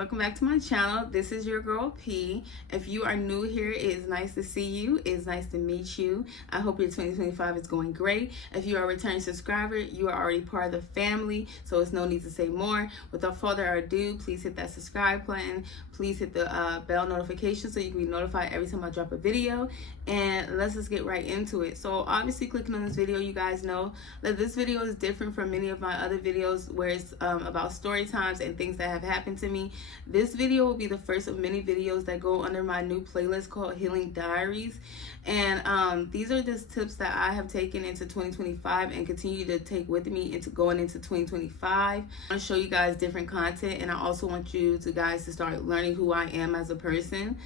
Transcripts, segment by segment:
welcome back to my channel. This is your girl P. If you are new here, it is nice to see you. It is nice to meet you. I hope your 2025 is going great. If you are a returning subscriber, you are already part of the family, so it's no need to say more. Without further ado, please hit that subscribe button. Please hit the bell notification so you can be notified every time I drop a video. And let's just get right into it. So obviously, clicking on this video, you guys know that this video is different from many of my other videos where it's about story times and things that have happened to me. This video will be the first of many videos that go under my new playlist called Healing Diaries. And these are just tips that I have taken into 2025 and continue to take with me into going into 2025. I want to show you guys different content, and I also want you guys to start learning who I am as a person,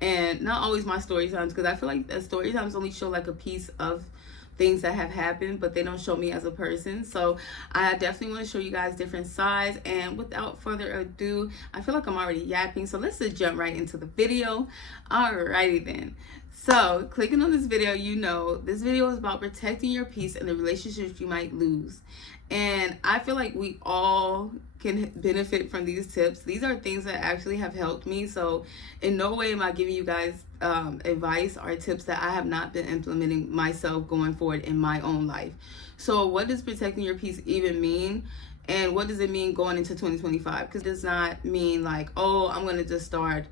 and not always my story times, because I feel like the story times only show like a piece of things that have happened, but they don't show me as a person. So I definitely want to show you guys different sides. And without further ado, I feel like I'm already yapping, so let's just jump right into the video. Alrighty then. So clicking on this video, you know this video is about protecting your peace and the relationships you might lose. And I feel like we all can benefit from these tips. These are things that actually have helped me. So in no way am I giving you guys advice or tips that I have not been implementing myself going forward in my own life. So what does protecting your peace even mean? And what does it mean going into 2025? Because it does not mean like, oh, I'm going to just start.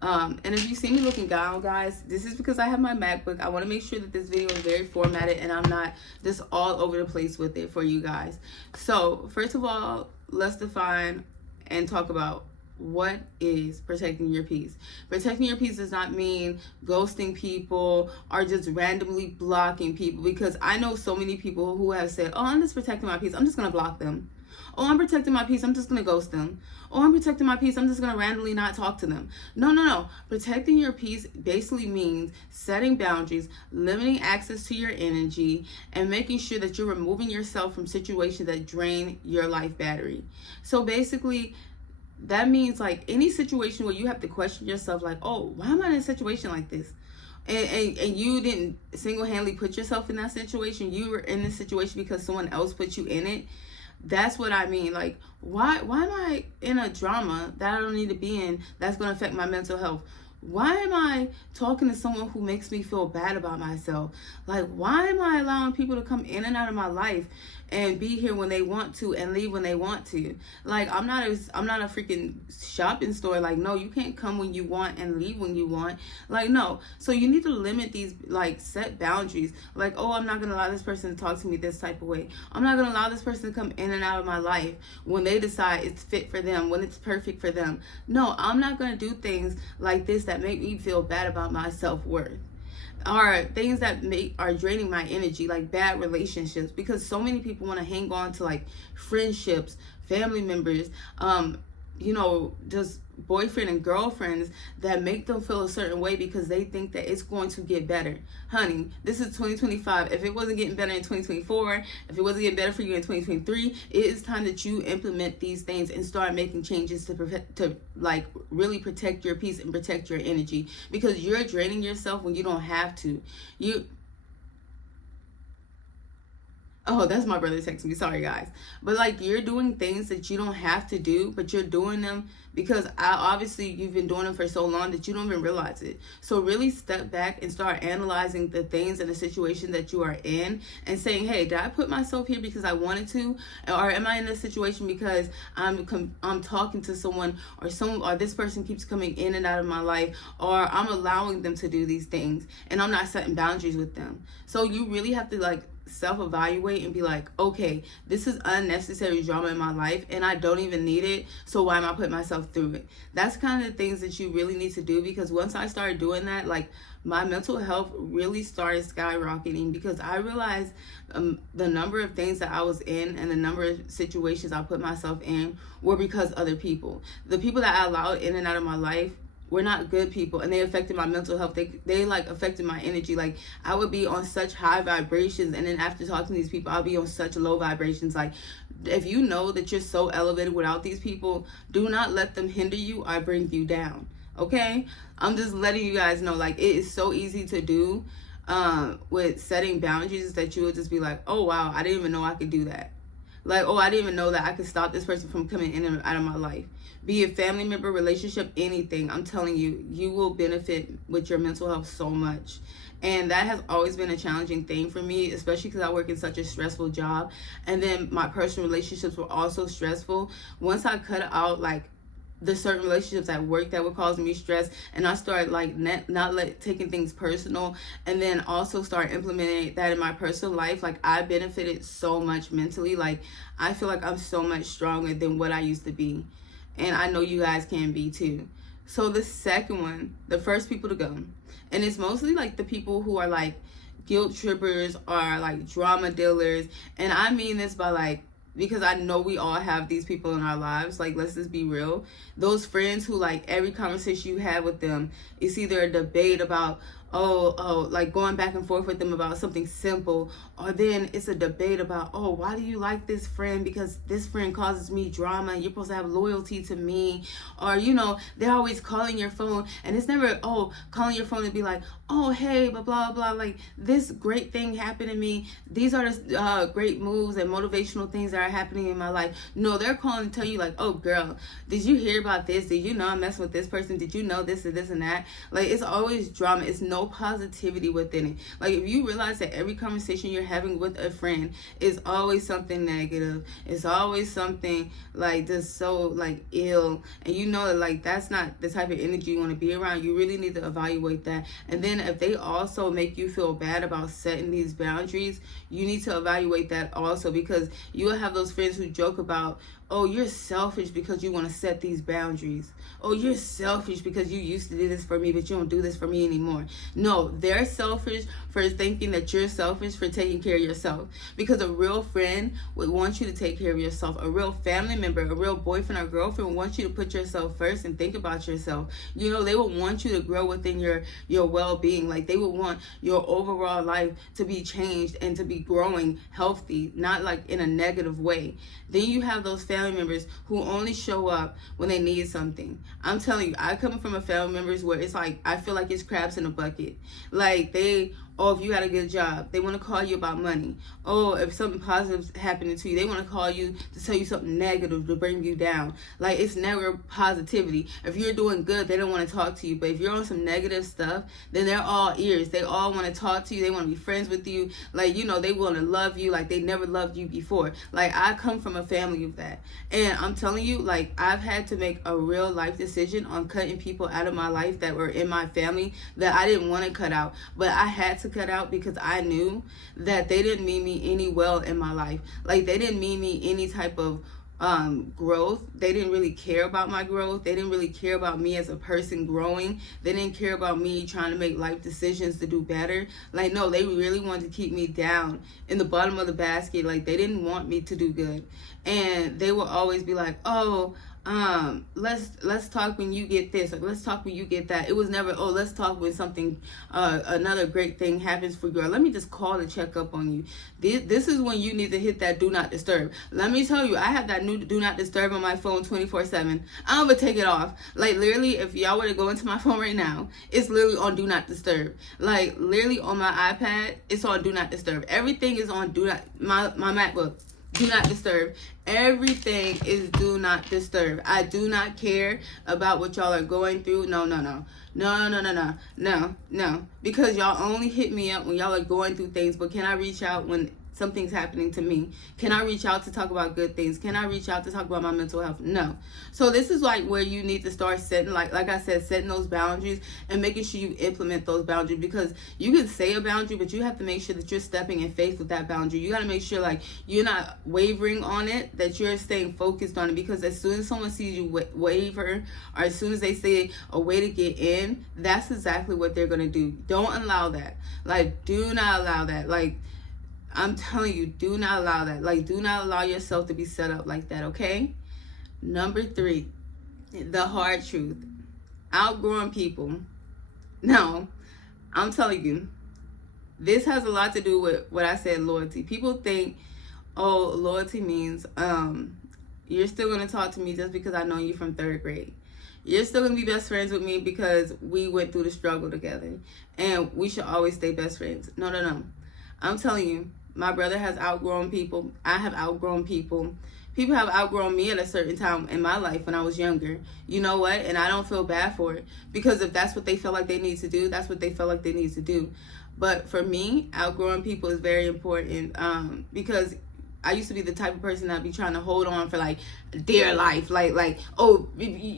And if you see me looking down, guys, this is because I have my MacBook. I want to make sure that this video is very formatted and I'm not just all over the place with it for you guys. So first of all, let's define and talk about what is protecting your peace. Protecting your peace does not mean ghosting people or just randomly blocking people, because I know so many people who have said, oh, I'm just protecting my peace, I'm just going to block them. Oh, I'm protecting my peace, I'm just going to ghost them. Oh, I'm protecting my peace, I'm just going to randomly not talk to them. No. Protecting your peace basically means setting boundaries, limiting access to your energy, and making sure that you're removing yourself from situations that drain your life battery. So basically, that means like any situation where you have to question yourself, like, oh, why am I in a situation like this? And you didn't single-handedly put yourself in that situation. You were in this situation because someone else put you in it. That's what I mean. Like, why am I in a drama that I don't need to be in that's going to affect my mental health? Why am I talking to someone who makes me feel bad about myself? Like, why am I allowing people to come in and out of my life and be here when they want to and leave when they want to? Like, I'm not a freaking shopping store. Like, no, you can't come when you want and leave when you want. Like, no. So you need to limit these, like, set boundaries. Like, oh, I'm not going to allow this person to talk to me this type of way. I'm not going to allow this person to come in and out of my life when they decide it's fit for them, when it's perfect for them. No, I'm not going to do things like this that make me feel bad about my self-worth, or things that are draining my energy, like bad relationships, because so many people want to hang on to like friendships, family members, just boyfriend and girlfriends that make them feel a certain way because they think that it's going to get better. Honey, this is 2025. If it wasn't getting better in 2024, if it wasn't getting better for you in 2023, it is time that you implement these things and start making changes to really protect your peace and protect your energy, because you're draining yourself when you don't have to. Oh, that's my brother texting me. Sorry, guys. But like, you're doing things that you don't have to do, but you're doing them because obviously you've been doing them for so long that you don't even realize it. So really step back and start analyzing the things and the situation that you are in and saying, hey, did I put myself here because I wanted to? Or am I in this situation because I'm talking to someone, or this person keeps coming in and out of my life, or I'm allowing them to do these things and I'm not setting boundaries with them? So you really have to like self-evaluate and be like, okay, this is unnecessary drama in my life and I don't even need it, so why am I putting myself through it? That's kind of the things that you really need to do, because once I started doing that, like, my mental health really started skyrocketing, because I realized the number of things that I was in and the number of situations I put myself in were because other people. The people that I allowed in and out of my life were not good people, and they affected my mental health. They like affected my energy. Like, I would be on such high vibrations, and then after talking to these people, I'll be on such low vibrations. Like, if you know that you're so elevated without these people, do not let them hinder you or bring you down. Okay, I'm just letting you guys know, like, it is so easy to do with setting boundaries that you will just be like, oh wow, I didn't even know I could do that. Like, oh, I didn't even know that I could stop this person from coming in and out of my life. Be it family member, relationship, anything. I'm telling you, you will benefit with your mental health so much. And that has always been a challenging thing for me, especially because I work in such a stressful job. And then my personal relationships were also stressful. Once I cut out, like, the certain relationships at work that would cause me stress, and I started like not taking things personal, and then also start implementing that in my personal life, like, I benefited so much mentally. Like, I feel like I'm so much stronger than what I used to be, and I know you guys can be too. So the second one, the first people to go, and it's mostly like the people who are like guilt trippers or like drama dealers, and I mean this by like, because I know we all have these people in our lives. Like, let's just be real. Those friends who, like, every conversation you have with them, it's either a debate about, like going back and forth with them about something simple, or then it's a debate about, oh, why do you like this friend? Because this friend causes me drama, and you're supposed to have loyalty to me. Or, you know, they're always calling your phone, and it's never, calling your phone to be like, oh, hey, blah, blah, blah, like, this great thing happened to me. These are the great moves and motivational things that are happening in my life. No, they're calling to tell you, like, oh, girl, did you hear about this? Did you know I'm messing with this person? Did you know this and this and that? Like, it's always drama. It's no positivity within it. Like, if you realize that every conversation you're having with a friend is always something negative, it's always something like just so like ill, and you know that like that's not the type of energy you want to be around, you really need to evaluate that. And then if they also make you feel bad about setting these boundaries, you need to evaluate that also, because you will have those friends who joke about, oh, you're selfish because you want to set these boundaries. Oh, you're selfish because you used to do this for me, but you don't do this for me anymore. No, they're selfish for thinking that you're selfish for taking care of yourself. Because a real friend would want you to take care of yourself. A real family member, a real boyfriend or girlfriend wants you to put yourself first and think about yourself. You know, they would want you to grow within your well-being. Like, they would want your overall life to be changed and to be growing healthy, not like in a negative way. Then you have those family members who only show up when they need something. I'm telling you, I come from a family members where it's like, I feel like it's crabs in a bucket. Like, if you had a good job, they want to call you about money. Oh, if something positive is happening to you, they want to call you to tell you something negative to bring you down. Like, it's never positivity. If you're doing good, they don't want to talk to you. But if you're on some negative stuff, then they're all ears. They all want to talk to you. They want to be friends with you. Like, you know, they want to love you like they never loved you before. Like, I come from a family of that. And I'm telling you, like, I've had to make a real life decision on cutting people out of my life that were in my family that I didn't want to cut out. But I had to cut out because I knew that they didn't mean me any well in my life. Like, they didn't mean me any type of growth. They didn't really care about my growth. They didn't really care about me as a person growing. They didn't care about me trying to make life decisions to do better. Like, no, they really wanted to keep me down in the bottom of the basket. Like, they didn't want me to do good. And they will always be like, oh, let's talk when you get this, or let's talk when you get that. It was never, oh, let's talk when something, another great thing happens for you. Or let me just call to check up on you. This is when you need to hit that do not disturb. Let me tell you, I have that new do not disturb on my phone 24/7. I'm gonna take it off. Like, literally, if y'all were to go into my phone right now, it's literally on do not disturb. Like, literally on my iPad, it's on do not disturb. Everything is on do not, my MacBook. Do not disturb. Everything is do not disturb. I do not care about what y'all are going through. No. Because y'all only hit me up when y'all are going through things. But can I reach out when something's happening to me? Can I reach out to talk about good things? Can I reach out to talk about my mental health? No. So this is like where you need to start setting, like I said, setting those boundaries and making sure you implement those boundaries, because you can say a boundary, but you have to make sure that you're stepping in faith with that boundary. You got to make sure like you're not wavering on it, that you're staying focused on it, because as soon as someone sees you waver, or as soon as they say a way to get in, that's exactly what they're going to do. Don't allow that. Like, do not allow that. Like, I'm telling you, do not allow that. Like, do not allow yourself to be set up like that, okay? Number 3, the hard truth. Outgrowing people. No, I'm telling you, this has a lot to do with what I said, loyalty. People think, oh, loyalty means you're still going to talk to me just because I know you from 3rd grade. You're still going to be best friends with me because we went through the struggle together. And we should always stay best friends. No. I'm telling you, My brother has outgrown people. I have outgrown people. People have outgrown me at a certain time in my life when I was younger. You know what? And I don't feel bad for it, because if that's what they feel like they need to do, that's what they feel like they need to do. But for me, outgrowing people is very important, because I used to be the type of person that'd be trying to hold on for like dear life, like oh,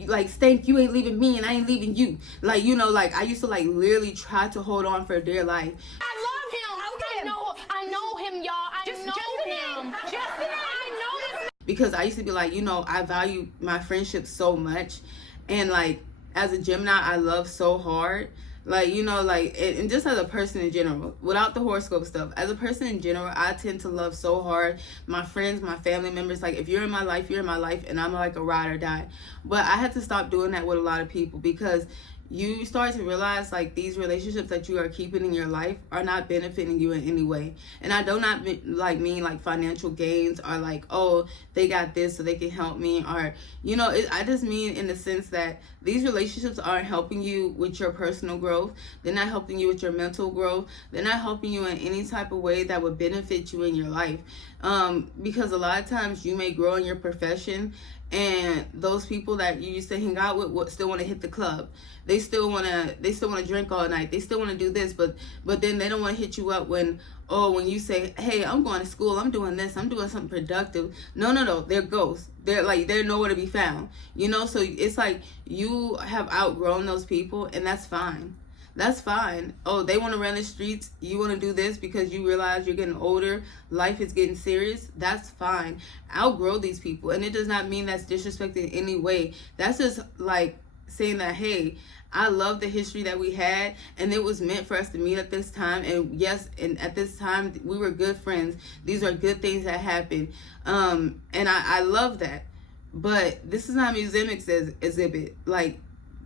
like Stank, you ain't leaving me and I ain't leaving you, like, you know, like I used to like literally try to hold on for dear life. I love him. I know him, y'all. I know him. Just I know this. Because I used to be like, you know, I value my friendship so much, and like as a Gemini, I love so hard. Like, you know, like, and just as a person in general, without the horoscope stuff, as a person in general, I tend to love so hard my friends, my family members. Like, if you're in my life, you're in my life, and I'm like a ride or die. But I had to stop doing that with a lot of people, because you start to realize like these relationships that you are keeping in your life are not benefiting you in any way. And I do not mean like financial gains, or like, oh, they got this so they can help me, or, you know, I just mean in the sense that these relationships aren't helping you with your personal growth. They're not helping you with your mental growth. They're not helping you in any type of way that would benefit you in your life. Because a lot of times you may grow in your profession, and those people that you used to hang out with still want to hit the club. They still want to drink all night. They still want to do this, but then they don't want to hit you up when you say, hey, I'm going to school, I'm doing this, I'm doing something productive. No, they're ghosts. They're nowhere to be found. You know, so it's like you have outgrown those people, and that's fine. That's fine. Oh, they want to run the streets. You want to do this because you realize you're getting older. Life is getting serious. That's fine. Outgrow these people. And it does not mean that's disrespecting in any way. That's just like saying that, hey, I love the history that we had, and it was meant for us to meet at this time. And yes, and at this time, we were good friends. These are good things that happened. And I love that. But this is not a museum exhibit. Like,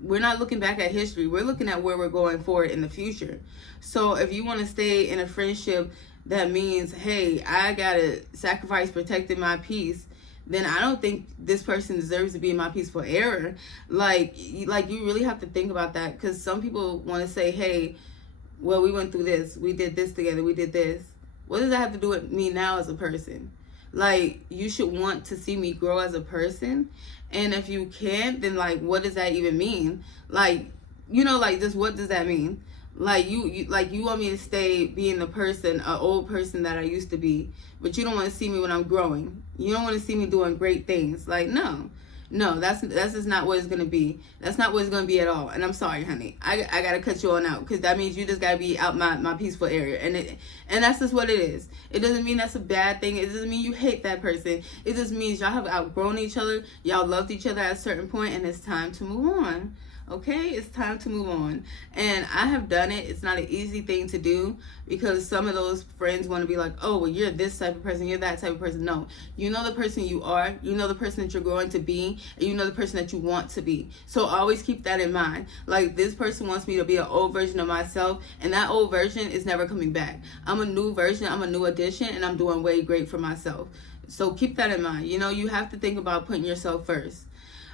we're not looking back at history. We're looking at where we're going forward in the future. So if you want to stay in a friendship that means, hey, I got to sacrifice protecting my peace, then I don't think this person deserves to be in my peaceful era. Like you really have to think about that, because some people want to say, hey, well, we went through this. We did this together. We did this. What does that have to do with me now as a person? Like, you should want to see me grow as a person. And if you can't, then like, what does that even mean? Like, you know, like, just what does that mean? Like, you want me to stay being the person, an old person that I used to be, but you don't want to see me when I'm growing. You don't want to see me doing great things. Like, no, that's just not what it's gonna be. That's not what it's gonna be at all. And I'm sorry, honey. I gotta cut you on out, because that means you just gotta be out my peaceful area. And that's just what it is. It doesn't mean that's a bad thing. It doesn't mean you hate that person. It just means y'all have outgrown each other. Y'all loved each other at a certain point, and it's time to move on. Okay, it's time to move on. And I have done it. It's not an easy thing to do, because some of those friends want to be like, oh, well, you're this type of person, you're that type of person. No, you know the person you are, you know the person that you're going to be, and you know the person that you want to be. So always keep that in mind. Like, this person wants me to be an old version of myself, and that old version is never coming back. I'm a new version, I'm a new addition, and I'm doing way great for myself. So keep that in mind. You know, you have to think about putting yourself first.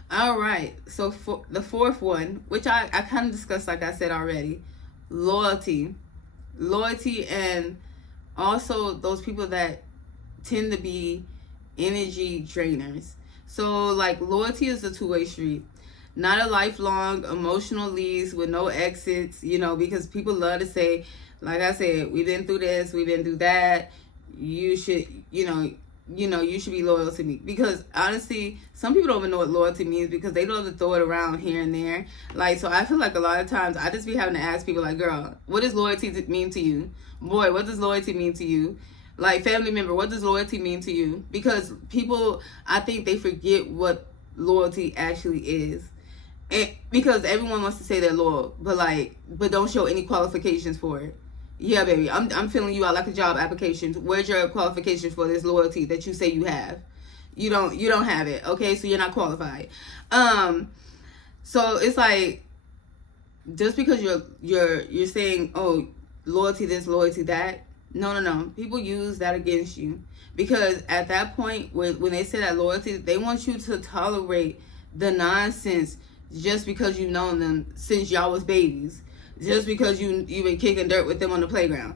All right, so for the fourth one, which I kind of discussed, like I said already, loyalty, and also those people that tend to be energy drainers. So like, loyalty is a two-way street, not a lifelong emotional lease with no exits, you know, because people love to say, like I said, we've been through this, we've been through that, you should, you should be loyal to me. Because honestly, some people don't even know what loyalty means, because they love to throw it around here and there. Like, so I feel like a lot of times I just be having to ask people, like, girl, what does loyalty mean to you? Boy, what does loyalty mean to you? Like, family member, what does loyalty mean to you? Because people, I think they forget what loyalty actually is. And because everyone wants to say they're loyal, but don't show any qualifications for it. Yeah, baby, I'm filling you out like a job application. Where's your qualifications for this loyalty that you say you have? You don't have it. Okay, so you're not qualified. So it's like, just because you're saying, oh, loyalty this, loyalty that. No. People use that against you, because at that point when they say that loyalty, they want you to tolerate the nonsense just because you've known them since y'all was babies. Just because you've been kicking dirt with them on the playground.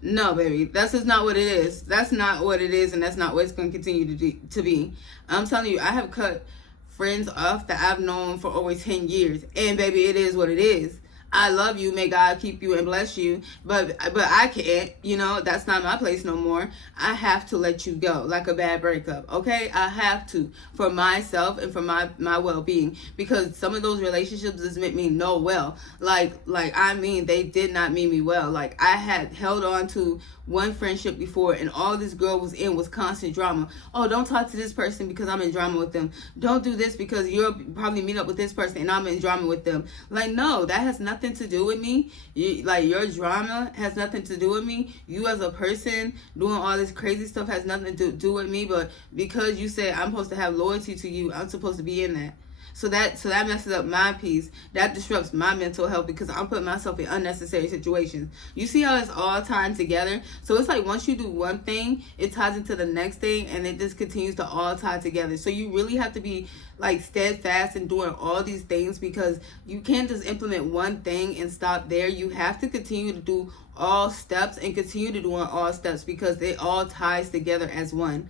No, baby, that's just not what it is. That's not what it is, and that's not what it's going to continue to be. I'm telling you, I have cut friends off that I've known for over 10 years, and baby, it is what it is. I love you. May God keep you and bless you. But I can't. You know, that's not my place no more. I have to let you go like a bad breakup. Okay, I have to, for myself and for my well-being, because some of those relationships just meant me no well. Like I mean, they did not mean me well. Like I had held on to one friendship before, and all this girl was in was constant drama. Oh, don't talk to this person because I'm in drama with them. Don't do this because you'll probably meet up with this person and I'm in drama with them. Like, no, that has nothing to do with me. Your drama has nothing to do with me. You as a person doing all this crazy stuff has nothing to do with me. But because you said I'm supposed to have loyalty to you, I'm supposed to be in that. So that messes up my peace. That disrupts my mental health because I'm putting myself in unnecessary situations. You see how it's all tied together? So it's like once you do one thing, it ties into the next thing, and it just continues to all tie together. So you really have to be like steadfast in doing all these things, because you can't just implement one thing and stop there. You have to continue to do all steps and continue to do all steps, because it all ties together as one.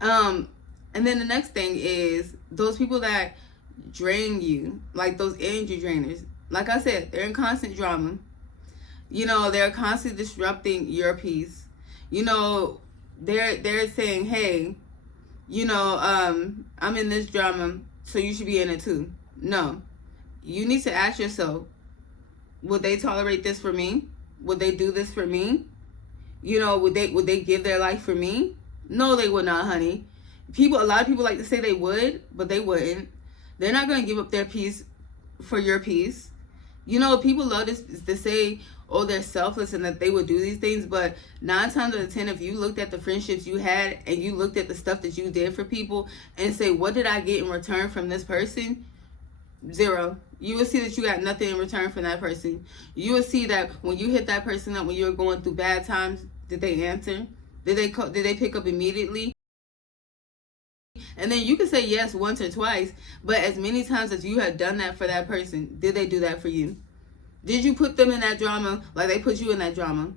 And then the next thing is those people that drain you, like those energy drainers. Like I said, they're in constant drama. You know, they're constantly disrupting your peace. You know, they're saying, hey, you know, I'm in this drama, so you should be in it too. No. You need to ask yourself, would they tolerate this for me? Would they do this for me? You know, would they give their life for me? No, they would not, honey. A lot of people like to say they would, but they wouldn't. They're not going to give up their peace for your peace. You know, people love to say, oh, they're selfless and that they would do these things. But 9 times out of 10, if you looked at the friendships you had and you looked at the stuff that you did for people and say, what did I get in return from this person? 0. You will see that you got nothing in return from that person. You will see that when you hit that person up when you were going through bad times, did they answer? Did they pick up immediately? And then you can say yes once or twice, but as many times as you had done that for that person, did they do that for you? Did you put them in that drama like they put you in that drama?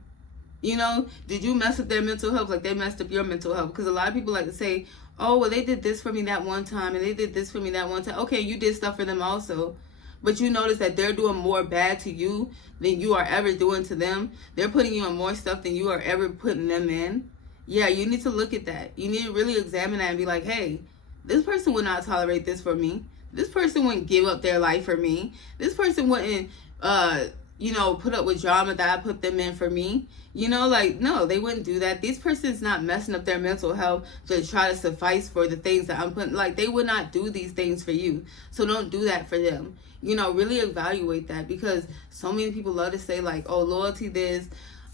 You know, did you mess up their mental health like they messed up your mental health? Because a lot of people like to say, oh, well, they did this for me that one time, and they did this for me that one time. Okay, you did stuff for them also. But you notice that they're doing more bad to you than you are ever doing to them. They're putting you in more stuff than you are ever putting them in. Yeah, you need to look at that. You need to really examine that and be like, hey, this person would not tolerate this for me. This person wouldn't give up their life for me. This person wouldn't, put up with drama that I put them in for me. You know, like, no, they wouldn't do that. This person's not messing up their mental health to try to suffice for the things that I'm putting. Like, they would not do these things for you. So don't do that for them. You know, really evaluate that, because so many people love to say, like, oh, loyalty this.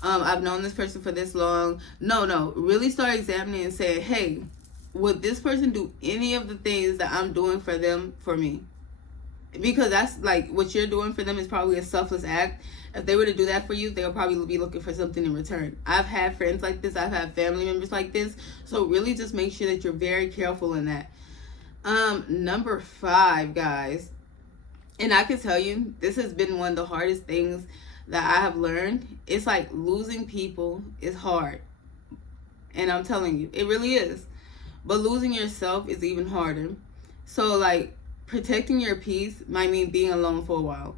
I've known this person for this long. No. Really start examining and saying, hey, would this person do any of the things that I'm doing for them for me? Because that's like what you're doing for them is probably a selfless act. If they were to do that for you, they'll probably be looking for something in return. I've had friends like this. I've had family members like this. So really just make sure that you're very careful in that. Number 5, guys. And I can tell you, this has been one of the hardest things that I have learned. It's like losing people is hard. And I'm telling you, it really is. But losing yourself is even harder. So like protecting your peace might mean being alone for a while.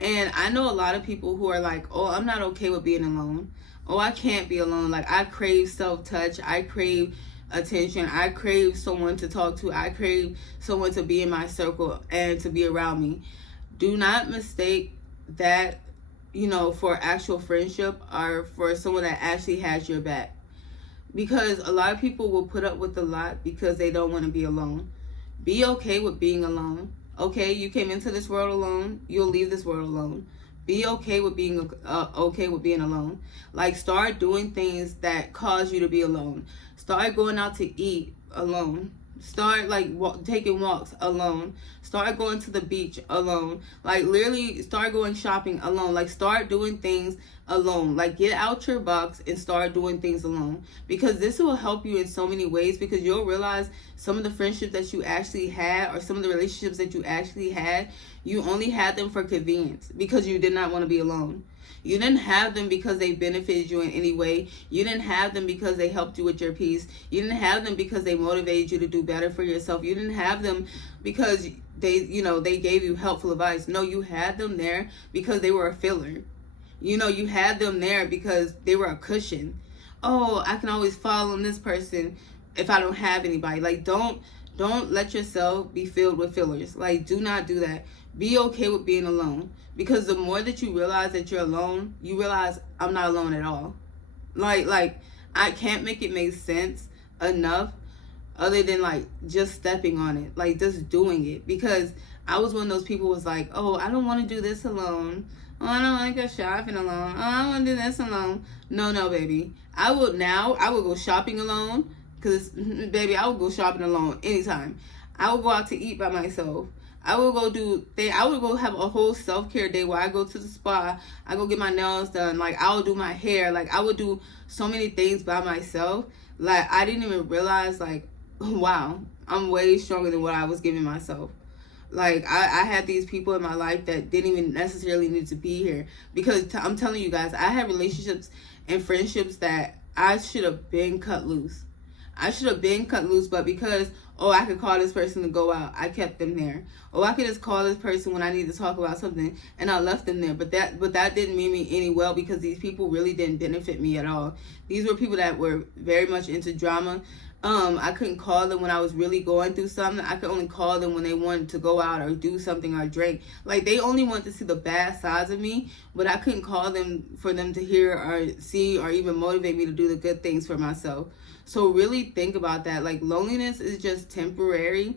And I know a lot of people who are like, oh, I'm not okay with being alone. Oh, I can't be alone. Like, I crave self-touch. I crave attention. I crave someone to talk to. I crave someone to be in my circle and to be around me. Do not mistake that, for actual friendship or for someone that actually has your back. Because a lot of people will put up with a lot because they don't want to be alone. Be okay with being alone. Okay, you came into this world alone. You'll leave this world alone. Be okay with being alone. Like, start doing things that cause you to be alone. Start going out to eat alone. Start taking walks alone. Start going to the beach alone. Like, literally start going shopping alone. Like, start doing things alone. Like, get out your box and start doing things alone, because this will help you in so many ways, because you'll realize some of the friendships that you actually had, or some of the relationships that you actually had, you only had them for convenience because you did not want to be alone. You didn't have them because they benefited you in any way. You didn't have them because they helped you with your peace. You didn't have them because they motivated you to do better for yourself. You didn't have them because they gave you helpful advice. No, you had them there because they were a filler. You had them there because they were a cushion. Oh, I can always fall on this person if I don't have anybody. Like, don't let yourself be filled with fillers. Like, do not do that. Be okay with being alone, because the more that you realize that you're alone, you realize I'm not alone at all. Like I can't make it make sense enough other than like just stepping on it, like just doing it. Because I was one of those people who was like, oh, I don't want to do this alone. Oh, I don't want to go shopping alone. Oh, I want to do this alone. No, baby. I will go shopping alone, because, baby, I will go shopping alone anytime. I will go out to eat by myself. I will go have a whole self-care day where I go to the spa. I go get my nails done. Like, I will do my hair. Like, I would do so many things by myself. Like, I didn't even realize, like, wow, I'm way stronger than what I was giving myself. Like, I had these people in my life that didn't even necessarily need to be here. Because I'm telling you guys, I had relationships and friendships that I should have been cut loose. But because, oh, I could call this person to go out, I kept them there. Oh, I could just call this person when I need to talk about something, and I left them there. But that didn't mean me any well, because these people really didn't benefit me at all. These were people that were very much into drama. I couldn't call them when I was really going through something. I could only call them when they wanted to go out or do something or drink. Like, they only wanted to see the bad sides of me, but I couldn't call them for them to hear or see or even motivate me to do the good things for myself. So really think about that. Like, loneliness is just temporary.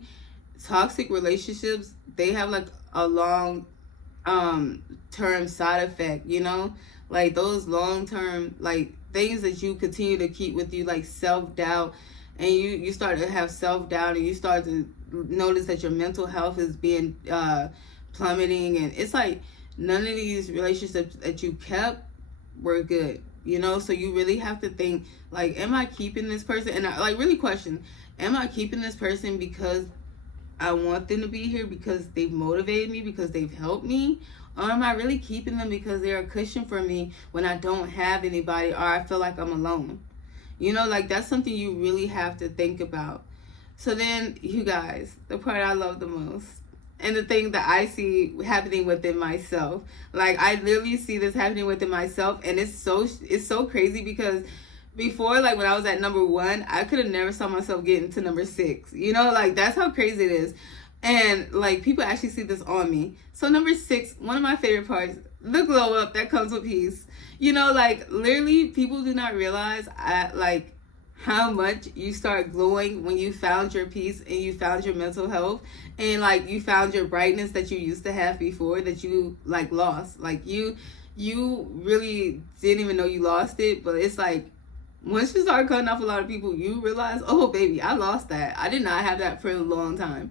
Toxic relationships, they have like a long term side effect, like those long term like things that you continue to keep with you, like self-doubt. And you start to have self-doubt, and you start to notice that your mental health is being plummeting. And it's like none of these relationships that you kept were good, so you really have to think, like, am I keeping this person? And I like really question, am I keeping this person because I want them to be here, because they've motivated me, because they've helped me? Or am I really keeping them because they're a cushion for me when I don't have anybody, or I feel like I'm alone? Like, that's something you really have to think about. So then, you guys, the part I love the most, and the thing that I see happening within myself, like, I literally see this happening within myself, and it's so crazy, because before, like, when I was at number 1, I could have never saw myself getting to number 6. Like, that's how crazy it is. And, like, people actually see this on me. So number 6, one of my favorite parts, the glow up that comes with peace. Like, literally, people do not realize how much you start glowing when you found your peace and you found your mental health, and like you found your brightness that you used to have before that you like lost. Like, you really didn't even know you lost it, but it's like once you start cutting off a lot of people, you realize, oh baby, I lost that. I did not have that for a long time.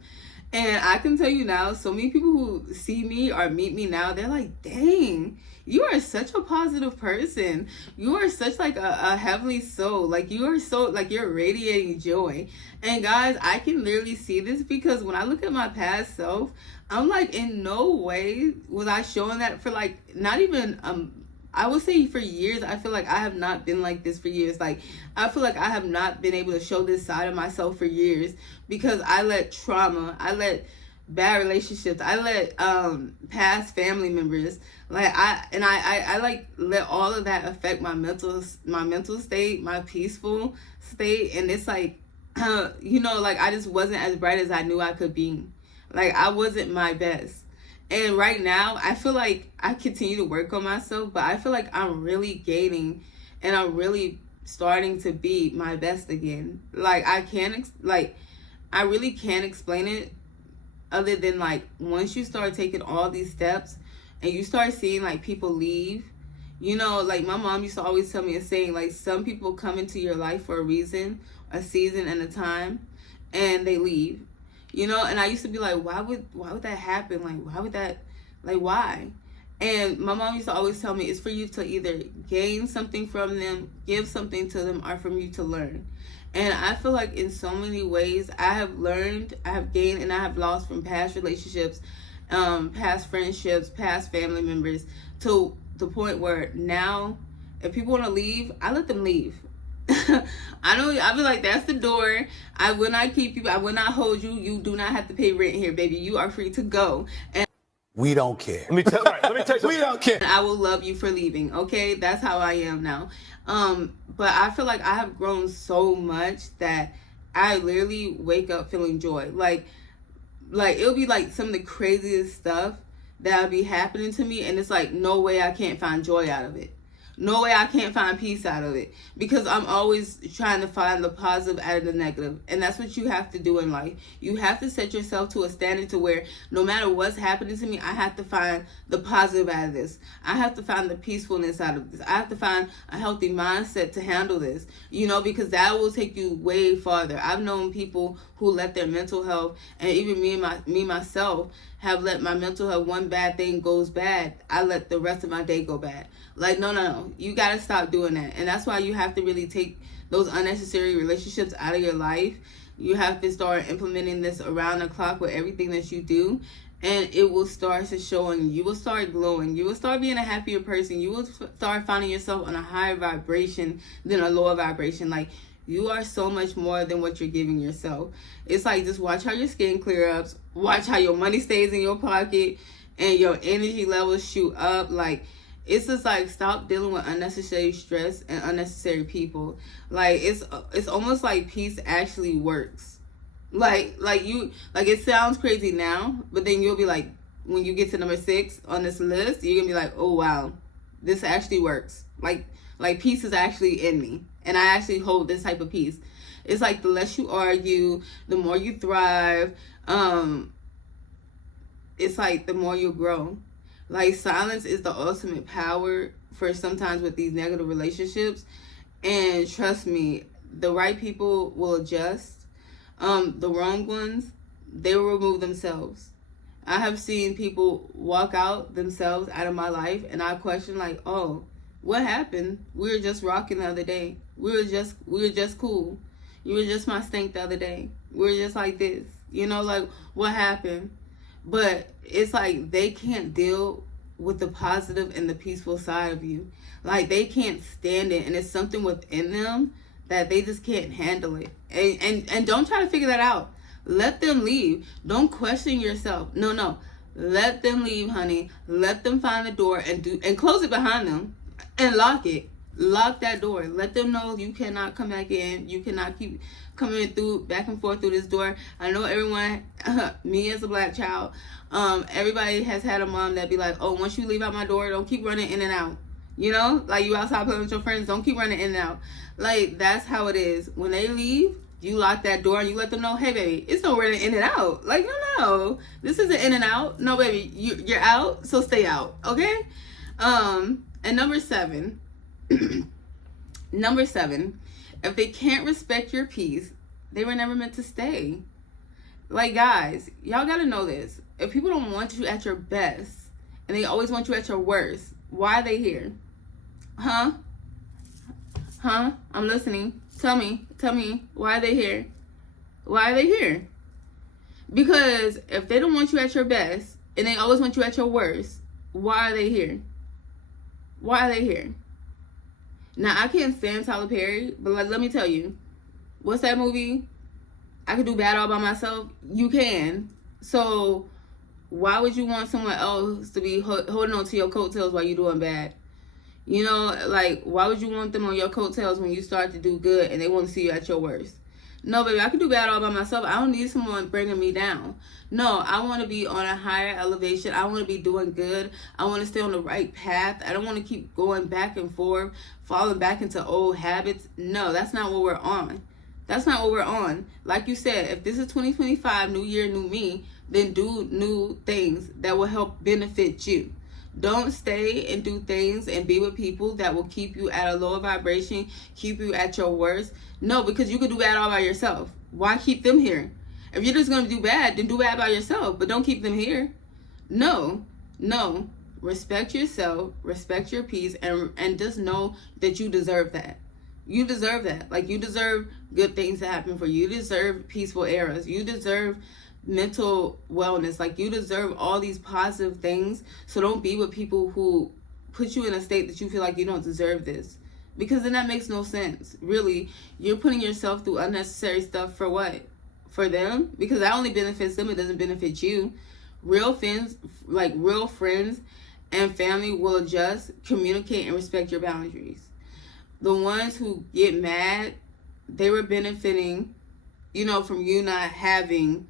And I can tell you now, so many people who see me or meet me now, they're like, dang, you are such a positive person. You are such like a heavenly soul. Like, you are so, like, you're radiating joy. And guys, I can literally see this, because when I look at my past self, I'm like, in no way was I showing that for like, not even, I would say for years. I feel like I have not been like this for years. Like, I feel like I have not been able to show this side of myself for years, because I let trauma, I let bad relationships, I let past family members, like I like let all of that affect my mental state, my peaceful state. And it's like like I just wasn't as bright as I knew I could be. Like, I wasn't my best. And right now, I feel like I continue to work on myself, but I feel like I'm really gaining, and I'm really starting to be my best again. Like, I really can't explain it, other than like once you start taking all these steps and you start seeing like people leave, like my mom used to always tell me a saying, like, some people come into your life for a reason, a season, and a time, and they leave. And I used to be like, why would that happen? Like, why would that, like, why? And my mom used to always tell me, it's for you to either gain something from them, give something to them, or from you to learn. And I feel like in so many ways, I have learned, I have gained, and I have lost from past relationships, past friendships, past family members, to the point where now, if people want to leave, I let them leave. I'll be like, that's the door. I will not keep you. I will not hold you. You do not have to pay rent here, baby. You are free to go. And we don't care. Let me tell you. We don't care. I will love you for leaving. Okay, that's how I am now. But I feel like I have grown so much that I literally wake up feeling joy. Like it'll be like some of the craziest stuff that'll be happening to me, and it's like no way I can't find joy out of it. No way I can't find peace out of it, because I'm always trying to find the positive out of the negative. And that's what you have to do in life. You have to set yourself to a standard to where no matter what's happening to me, I have to find the positive out of this. I have to find the peacefulness out of this. I have to find a healthy mindset to handle this, you know, because that will take you way farther. I've known people who let their mental health, and even me myself, have let my mental health, one bad thing goes bad, I let the rest of my day go bad. Like, no. You got to stop doing that. And that's why you have to really take those unnecessary relationships out of your life. You have to start implementing this around the clock with everything that you do. And it will start to show, and you will start glowing. You will start being a happier person. You will start finding yourself on a higher vibration than a lower vibration. Like, you are so much more than what you're giving yourself. It's like, just watch how your skin clear up. Watch how your money stays in your pocket and your energy levels shoot up. Like, it's just like, stop dealing with unnecessary stress and unnecessary people. Like, it's almost like peace actually works. Like it sounds crazy now, but then you'll be like, when you get to number 6 on this list, you're gonna be like, oh wow, this actually works. Like peace is actually in me, and I actually hold this type of peace. It's like, the less you argue, the more you thrive. It's like, the more you grow. Like, silence is the ultimate power for sometimes with these negative relationships. And trust me, the right people will adjust. The wrong ones, they will remove themselves. I have seen people walk out themselves out of my life, and I question, like, oh, what happened? We were just rocking the other day. We were just cool. You were just my stink the other day. We were just like this. You know, like, what happened? But it's like, they can't deal with the positive and the peaceful side of you. Like, they can't stand it, and it's something within them that they just can't handle it. And don't try to figure that out. Let them leave. Don't question yourself. No. Let them leave, honey. Let them find the door and close it behind them and lock it. Lock that door. Let them know you cannot come back in. You cannot keep coming through back and forth through this door. I know everyone, me as a black child, everybody has had a mom that be like, oh, once you leave out my door, don't keep running in and out. You know, like, you outside playing with your friends, don't keep running in and out. Like, that's how it is. When they leave, you lock that door and you let them know, hey, baby, it's no running in and out. Like, no, this isn't in and out. No, baby, you're out, so stay out, okay? And number 7, if they can't respect your peace, they were never meant to stay. Like, guys, y'all gotta know this. If people don't want you at your best and they always want you at your worst, why are they here? Huh? I'm listening. Tell me, why are they here? Why are they here? Because if they don't want you at your best and they always want you at your worst, why are they here? Why are they here? Now, I can't stand Tyler Perry, but let me tell you, what's that movie? I Can Do Bad All By Myself. You can. So why would you want someone else to be holding on to your coattails while you're doing bad? You know, like, why would you want them on your coattails when you start to do good and they want to see you at your worst? No, baby, I can do bad all by myself. I don't need someone bringing me down. No, I want to be on a higher elevation. I want to be doing good. I want to stay on the right path. I don't want to keep going back and forth, falling back into old habits. No, that's not what we're on. That's not what we're on. Like you said, if this is 2025, new year, new me, then do new things that will help benefit you. Don't stay and do things and be with people that will keep you at a lower vibration, keep you at your worst. No, because you could do bad all by yourself. Why keep them here? If you're just going to do bad, then do bad by yourself, but don't keep them here. No. Respect yourself, respect your peace, and just know that you deserve that. You deserve that. Like, you deserve good things to happen for you. You deserve peaceful eras. You deserve mental wellness. Like, you deserve all these positive things. So don't be with people who put you in a state that you feel like you don't deserve this. Because then that makes no sense. Really, you're putting yourself through unnecessary stuff for what? For them? Because that only benefits them, it doesn't benefit you. Real friends, and family will adjust, communicate, and respect your boundaries. The ones who get mad, they were benefiting, from you not having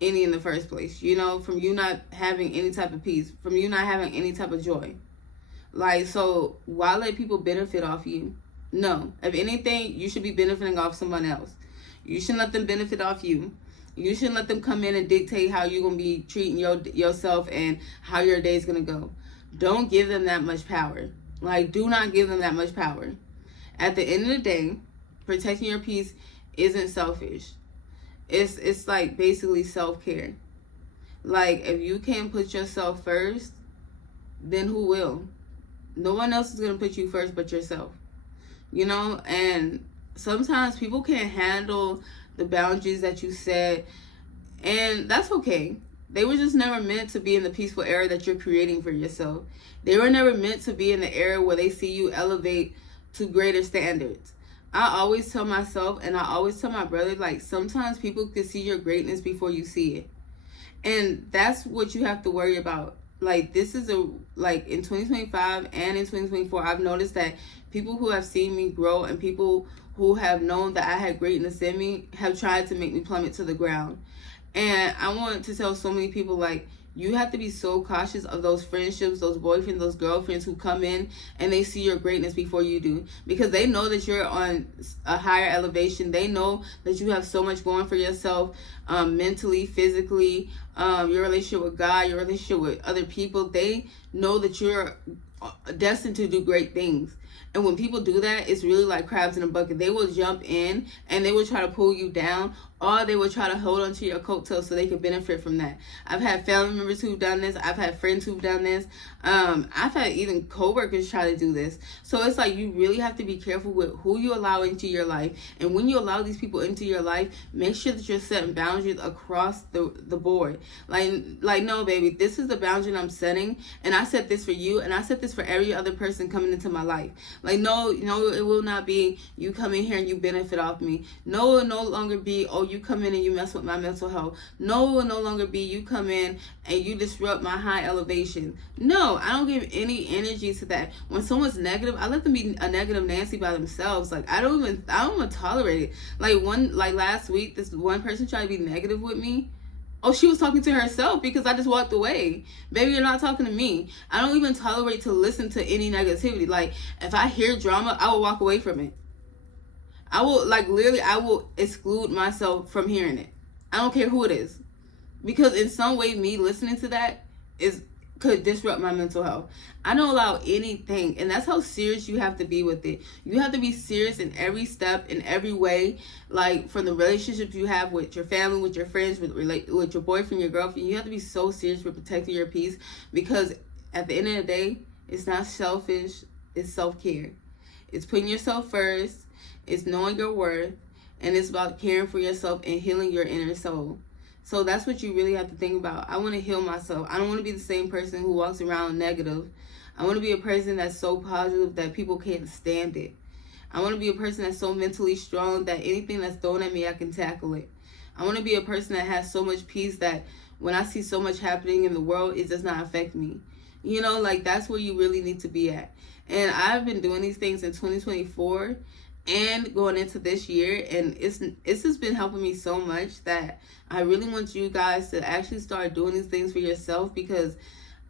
any in the first place. From you not having any type of peace, from you not having any type of joy. Like, so why let people benefit off you? No. If anything, you should be benefiting off someone else. You shouldn't let them benefit off you. You shouldn't let them come in and dictate how you're going to be treating yourself and how your day's going to go. Don't give them that much power. Like, do not give them that much power. At the end of the day, protecting your peace isn't selfish. It's like basically self-care. Like, if you can't put yourself first, then who will? No one else is going to put you first but yourself. And sometimes people can't handle the boundaries that you set, and that's okay. They were just never meant to be in the peaceful era that you're creating for yourself. They were never meant to be in the era where they see you elevate to greater standards. I always tell myself, and I always tell my brother, like, sometimes people can see your greatness before you see it. And that's what you have to worry about. Like, this is in 2025 and in 2024, I've noticed that people who have seen me grow and people who have known that I had greatness in me have tried to make me plummet to the ground. And I want to tell so many people, like, you have to be so cautious of those friendships, those boyfriends, those girlfriends who come in and they see your greatness before you do. Because they know that you're on a higher elevation. They know that you have so much going for yourself, mentally, physically, your relationship with God, your relationship with other people. They know that you're destined to do great things. And when people do that, it's really like crabs in a bucket. They will jump in and they will try to pull you down, or they will try to hold onto your coattails so they can benefit from that. I've had family members who've done this. I've had friends who've done this. I've had even coworkers try to do this. So it's like you really have to be careful with who you allow into your life. And when you allow these people into your life, make sure that you're setting boundaries across the board. Like, no, baby, this is the boundary I'm setting. And I set this for you. And I set this for every other person coming into my life. Like, no, it will not be you come in here and you benefit off me. No, it will no longer be, oh, you come in and you mess with my mental health. No, it will no longer be you come in and you disrupt my high elevation. No, I don't give any energy to that. When someone's negative, I let them be a negative Nancy by themselves. Like, I don't even tolerate it. Like last week, this one person tried to be negative with me. Oh, she was talking to herself because I just walked away. Baby, you're not talking to me. I don't even tolerate to listen to any negativity. Like, if I hear drama, I will walk away from it. I will exclude myself from hearing it. I don't care who it is. Because in some way, me listening to that could disrupt my mental health. I don't allow anything. And that's how serious you have to be with it. You have to be serious in every step, in every way. Like, from the relationships you have with your family, with your friends, with your boyfriend, your girlfriend. You have to be so serious for protecting your peace. Because at the end of the day, it's not selfish. It's self-care. It's putting yourself first. It's knowing your worth. And it's about caring for yourself and healing your inner soul. So that's what you really have to think about. I want to heal myself. I don't want to be the same person who walks around negative. I want to be a person that's so positive that people can't stand it. I want to be a person that's so mentally strong that anything that's thrown at me, I can tackle it. I want to be a person that has so much peace that when I see so much happening in the world, it does not affect me. That's where you really need to be at. And I've been doing these things in 2024 and going into this year, and it's just been helping me so much that I really want you guys to actually start doing these things for yourself, because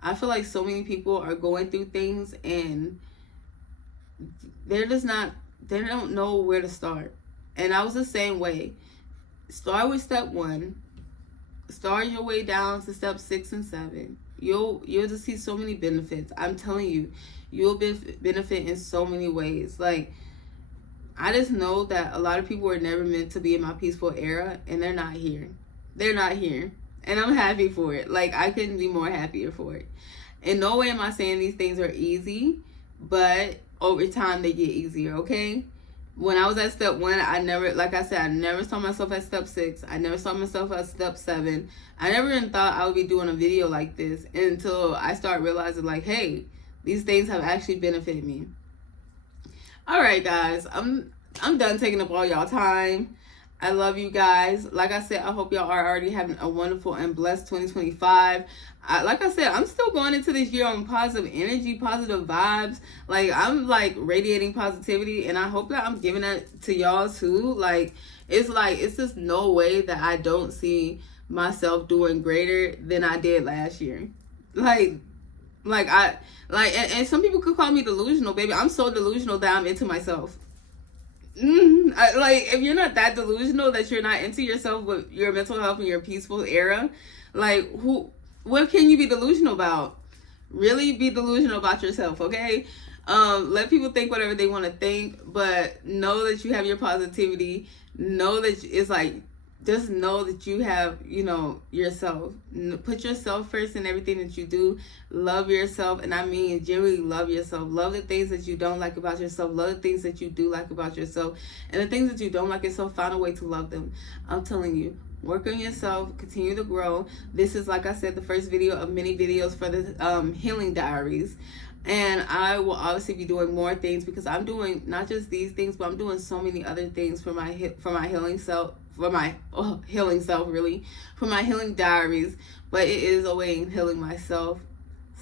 I feel like so many people are going through things and they don't know where to start. And I was the same way. Start with step 1. Start your way down to step 6 and 7. You'll just see so many benefits. I'm telling you, you'll benefit in so many ways. Like, I just know that a lot of people were never meant to be in my peaceful era, and they're not here. They're not here. And I'm happy for it. Like, I couldn't be more happier for it. In no way am I saying these things are easy, but over time they get easier, okay? When I was at step 1, I never saw myself at step 6. I never saw myself at step 7. I never even thought I would be doing a video like this until I started realizing, like, hey, These things have actually benefited me. All right, guys, I'm done taking up all y'all time. I love you guys. Like I said, I hope y'all are already having a wonderful and blessed 2025. Like I said, I'm still going into this year on positive energy, positive vibes. Like, I'm like radiating positivity, and I hope that I'm giving that to y'all too. Like it's just no way that I don't see myself doing greater than I did last year. And some people could call me delusional, baby. I'm so delusional that I'm into myself. If you're not that delusional that you're not into yourself with your mental health and your peaceful era, like, what can you be delusional about? Really be delusional about yourself, okay? Let people think whatever they want to think, but know that you have your positivity. Know that it's like, just know that you have, yourself. Put yourself first in everything that you do. Love yourself, and I mean genuinely love yourself. Love the things that you don't like about yourself. Love the things that you do like about yourself. And the things that you don't like yourself, find a way to love them. I'm telling you, work on yourself. Continue to grow. This is, like I said, the first video of many videos for the healing diaries. And I will obviously be doing more things, because I'm doing not just these things, but I'm doing so many other things for my healing self, for my healing diaries. But it is a way in healing myself.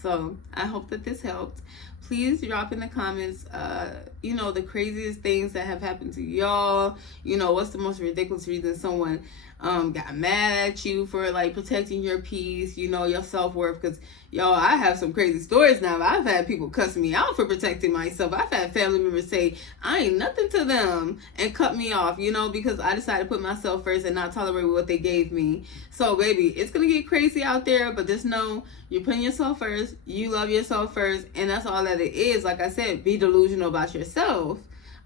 So I hope that this helped. Please drop in the comments, the craziest things that have happened to y'all. What's the most ridiculous reason someone got mad at you for like protecting your peace, your self-worth? Because y'all, I have some crazy stories now. I've had people cuss me out for protecting myself. I've had family members say I ain't nothing to them and cut me off, because I decided to put myself first and not tolerate what they gave me. So baby, it's gonna get crazy out there, but just know you're putting yourself first. You love yourself first, and that's all that it is. Like I said, be delusional about yourself.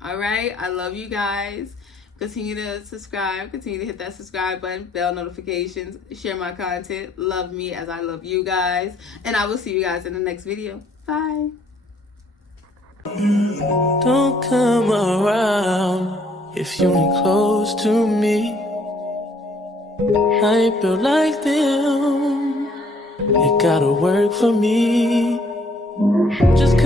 All right, I love you guys. Continue to subscribe. Continue to hit that subscribe button, bell notifications, share my content. Love me as I love you guys. And I will see you guys in the next video. Bye. Don't come around if you ain't close to me. I ain't built like them. It gotta work for me. Just